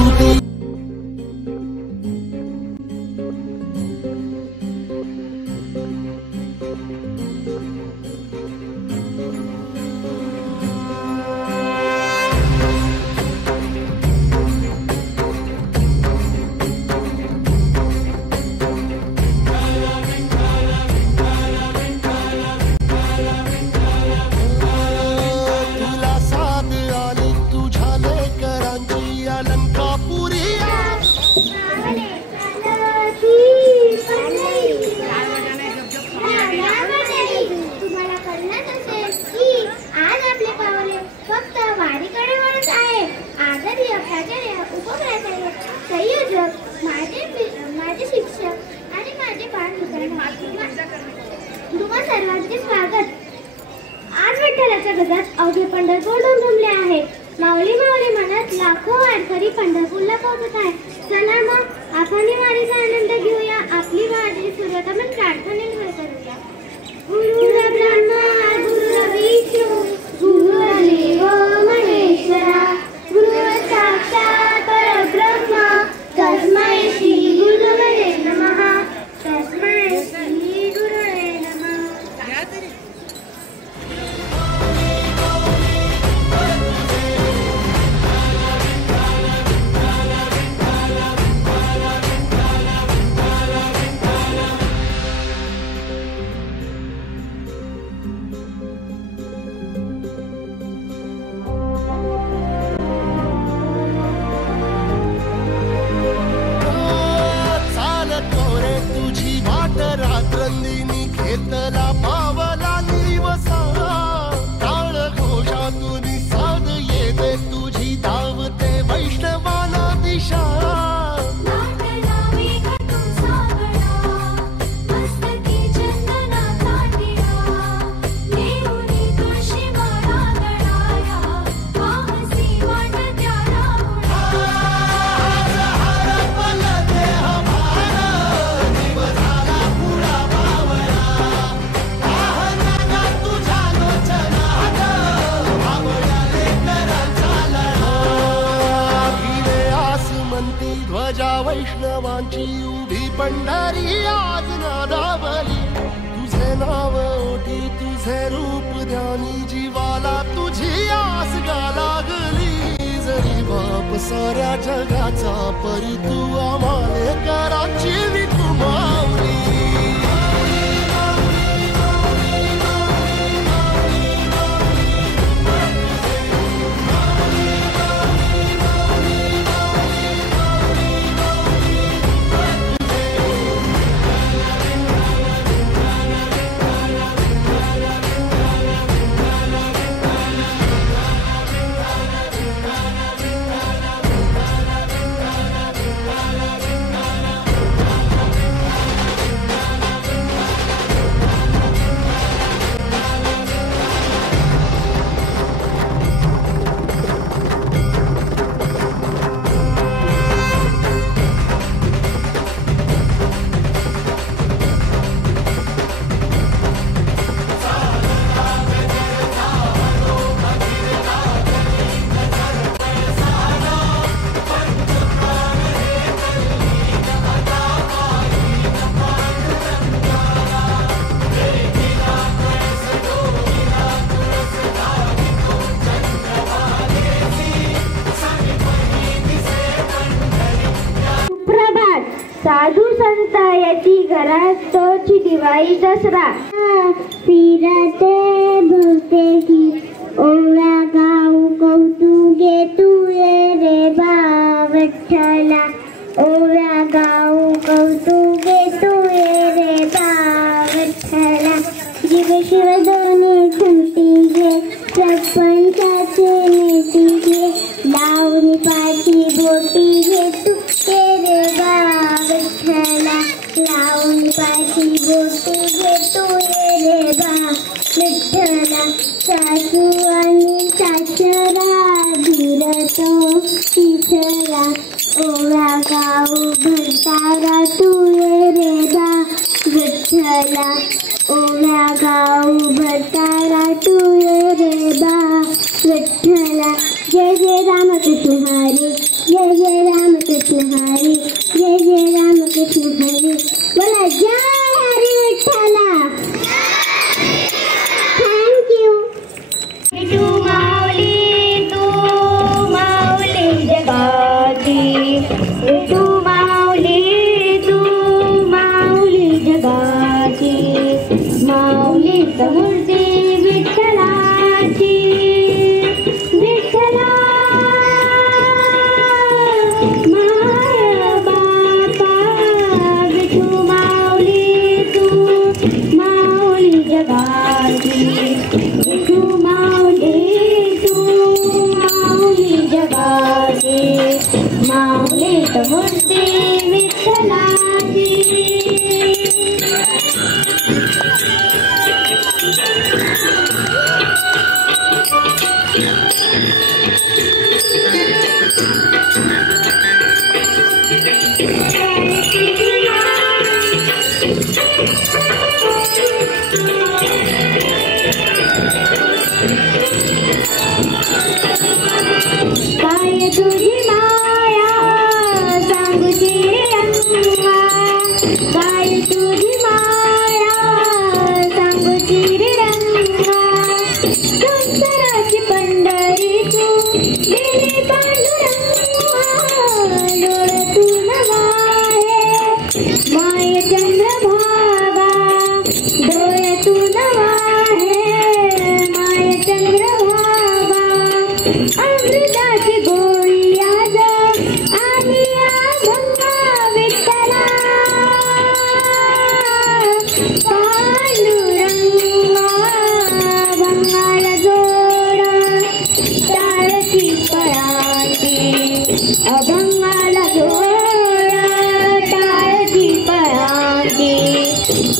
आसमंती संयोजक, माझे शिक्षक आणि माझे तुम्हा सर्वांचे स्वागत। आज विठ्ठलाच्या गजात अवघे पंढरपूर जमले आहे। माऊली माऊली म्हणत लाखो वारकरी पंढरपूरला पोहोचत आहे। चला मग आपण वारीचा आनंद घेऊया। आपली वारी सुरुवात आपण प्रार्थनेने करूया। गुरु ब्रह्मा गुरु विष्णू गुरु देव महेश्वरा गुरु साक्षात परब्रह्म तस्मै श्री गुरुवे नमः। तस्मै श्री गुरुवे नमः। रात्रंदिनी घेतला पावला दिवसा काळ घोषातून साध येते तुझी धावते वैष्णवाला दिशा। ध्वजा वैष्णवांची उभी पंढरी आज नादावली। तुझे नाव ओटी तुझे रूप ध्यानी जीवाला तुझी आस गा लागली। जरी बाप साऱ्या जगाचा परी तू आम्हाले कराची विठू माऊली। साधू संत याची घरात तोची दिवाळी दसरा। फिरते भोवतेकी ओव्या गाऊ कौतुके तुये रे बा विठ्ठला। ओव्या गाऊ कौतुके तुये रे बा विठ्ठला। जीव शिव दोन्ही खुंटी घे सरपंचाचे नेटी घे लावणी पाठी बोटी घे तू रे बा विठ्ठला। लावणी पाठी बोटी घे तू रे बा विठ्ठला। सासू आणि सासरा धीरतो तिथला ओव्या गाऊ भरतारा तू रे बा विठ्ठला। ओव्या गाऊ भरतारा तू रे बा विठ्ठला। जय जय रामकृष्ण हरी जय जय राम। माऊलीत मूर्ती विठ्ठलाची काय तुझी माया सांगुची रंगा काय तुझी माया सांगुची रंगा संसाराची पंढरी तू देवी पांडुरंगा डोळ्यातून वाहे माय चंद्रभागा डोळ्यातून वाहे माय चंद्रभागा अमृताची गोळी आज आणि अभंगा विठ्ठला पांडुरंगा भंगाला जोड टाळची पळाची अभंगाला जोड टाळची पळाची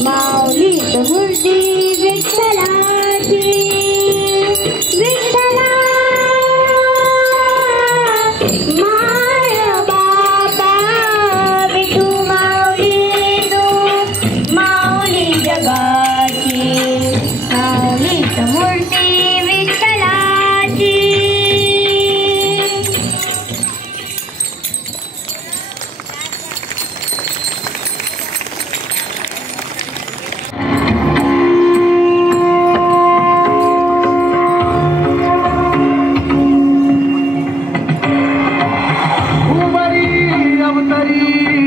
माऊलीत मूर्ती विठ्ठलाची विठ्ठला माय बाबा विठू माऊली तू माऊली जगाची माऊलीत मूर्ती विठ्ठलाची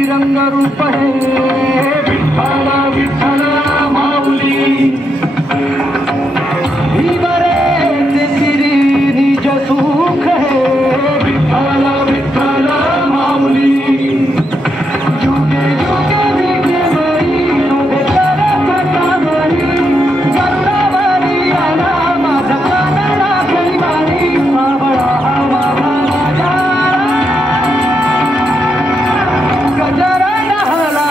रंगरूप है विठ्ठला विठ्ठला माऊली ही बरे तेरी निज सुख है विठ्ठला विठ्ठला माऊली जुगे जुगे विगे मई तुझे करता मई गंगावरी आला माझा कानडा खरीवारी मावळा मामा राजा गजरा नहला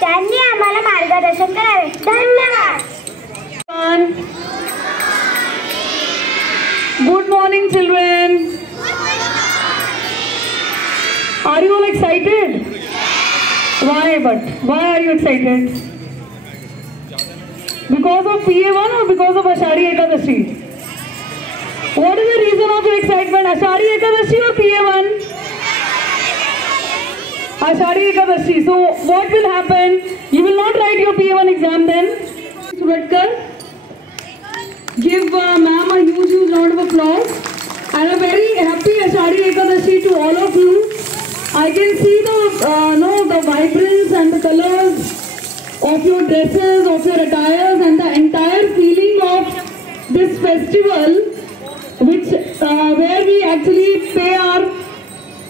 त्यांनी आम्हाला मार्गदर्शन करावे. धन्यवाद. everyone. Good morning, children. Are you all excited? Why are you excited? Because of PA1 or because of Ashadi Ekadashi? What is the reason of your excitement? Ashadi Ekadashi or PA1? Ashadi Ekadashi. So what will happen? You will not write your PA1 exam then. Suratkar, give ma'am a huge round of applause and a very happy Ashadi Ekadashi to all of you. I can see the vibrance and the colors of your dresses, of your attires, and the entire feeling of this festival, where we actually pay our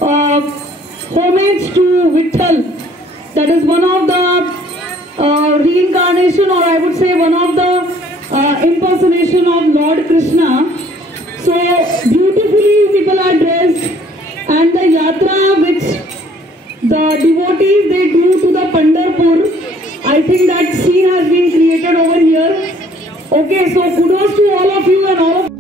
homage to Vitthal. That is one of the reincarnation, or I would say one of the impersonation of Lord Krishna. So beautifully people are dressed, and the yatra which the devotees they do to the Pandharpur, I think that scene has been created over here. Okay, so kudos to all of you and all of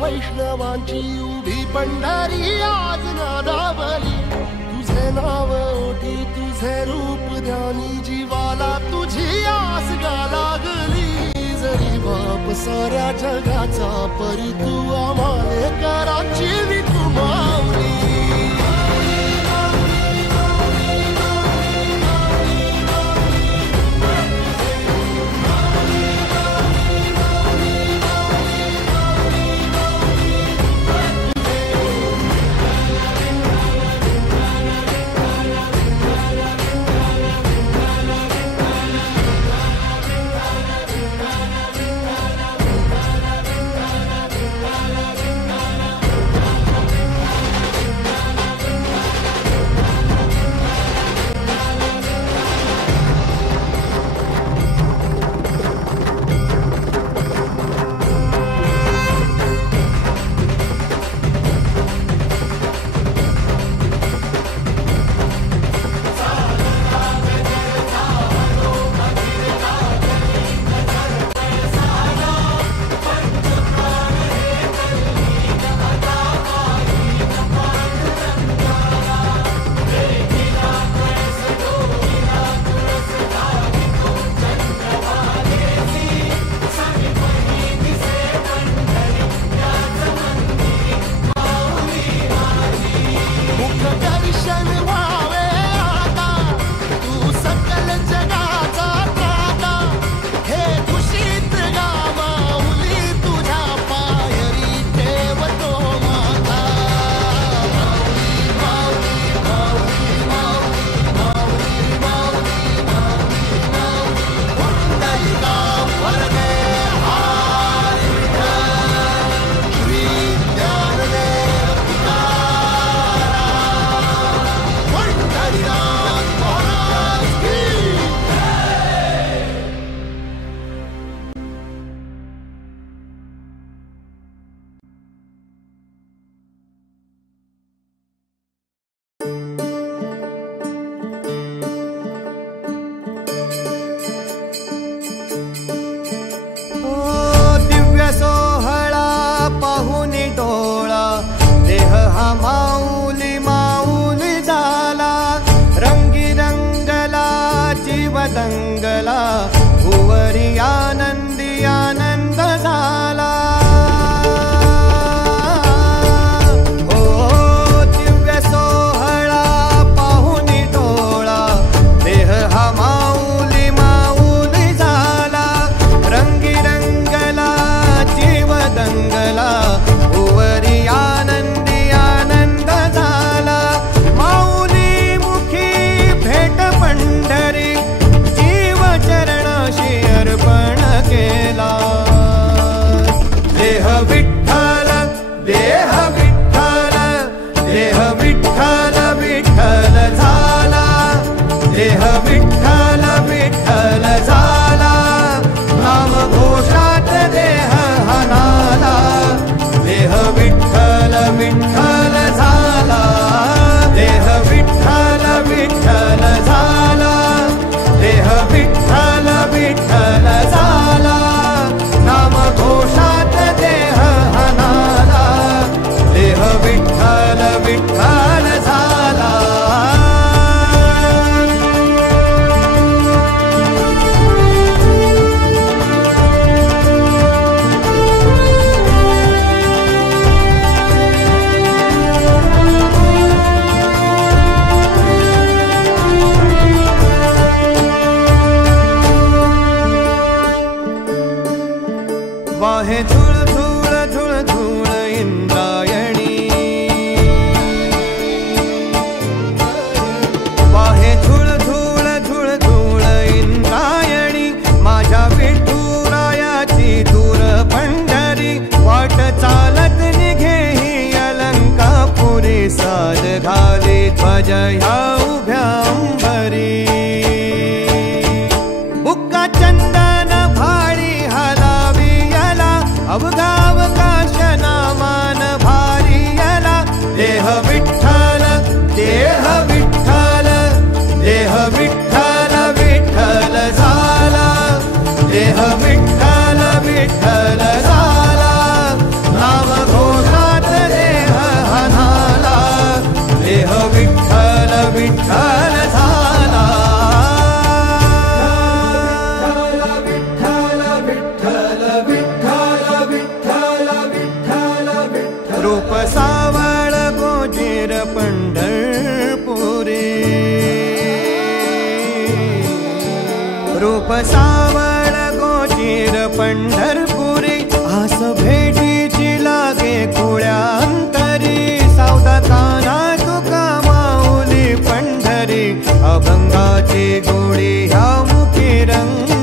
वैष्णवांची उभी पंढरी आज नादावली तुझे नाव ओठी तुझे रूप ध्यानी जीवाला तुझी आस गा लागली जरी बाप साऱ्या जगाचा परी तू आम्हाले कराची विठू माऊली केला. देह विठ्ठल देह विठ्ठल देह विठ्ठल विठ्ठल झाला. देह विठ्ठल विठ्ठल झाला. नाम घोषात देह हनाला. देह विठ्ठल विठ्ठल झाला. देह विठ्ठल विठ्ठल झाला. देह विठ्ठल विठ्ठल झाला. नाम घोषात देह हनाला. देह विठ्ठल विठ्ठल झाला. वाहे झुळ झुळ झुळ झुळ इंद्रायणी. वाहे झुळ झुळ झुळ झुळ इंद्रायणी. माझ्या विठुरायाची दूर पंढरी. वाट चालत निघे ही अलंकापुरी. साज घाली ध्वज ह्या उभ्या अंबरी. बुक्का चंदन भाडी हलावी याला. अवगाव काशनामान भारी याला. देह विठ्ठल देह विठ्ठल देह विठ्ठल विठ्ठल झाला. देह विठ्ठल विठ्ठल झाला. नाम घोषात देह हनाला. देह विठ्ठल विठ्ठल झाला. रूप सावळ गोजीर पंढरपुरी. रूप सावळ गोजीर पंढरपुरी. आस भेटीची लागे खुळ्या अंतरी. सावता काना तुका माऊली पंढरी. अभंगाची गोडी ह्या मुखी रंग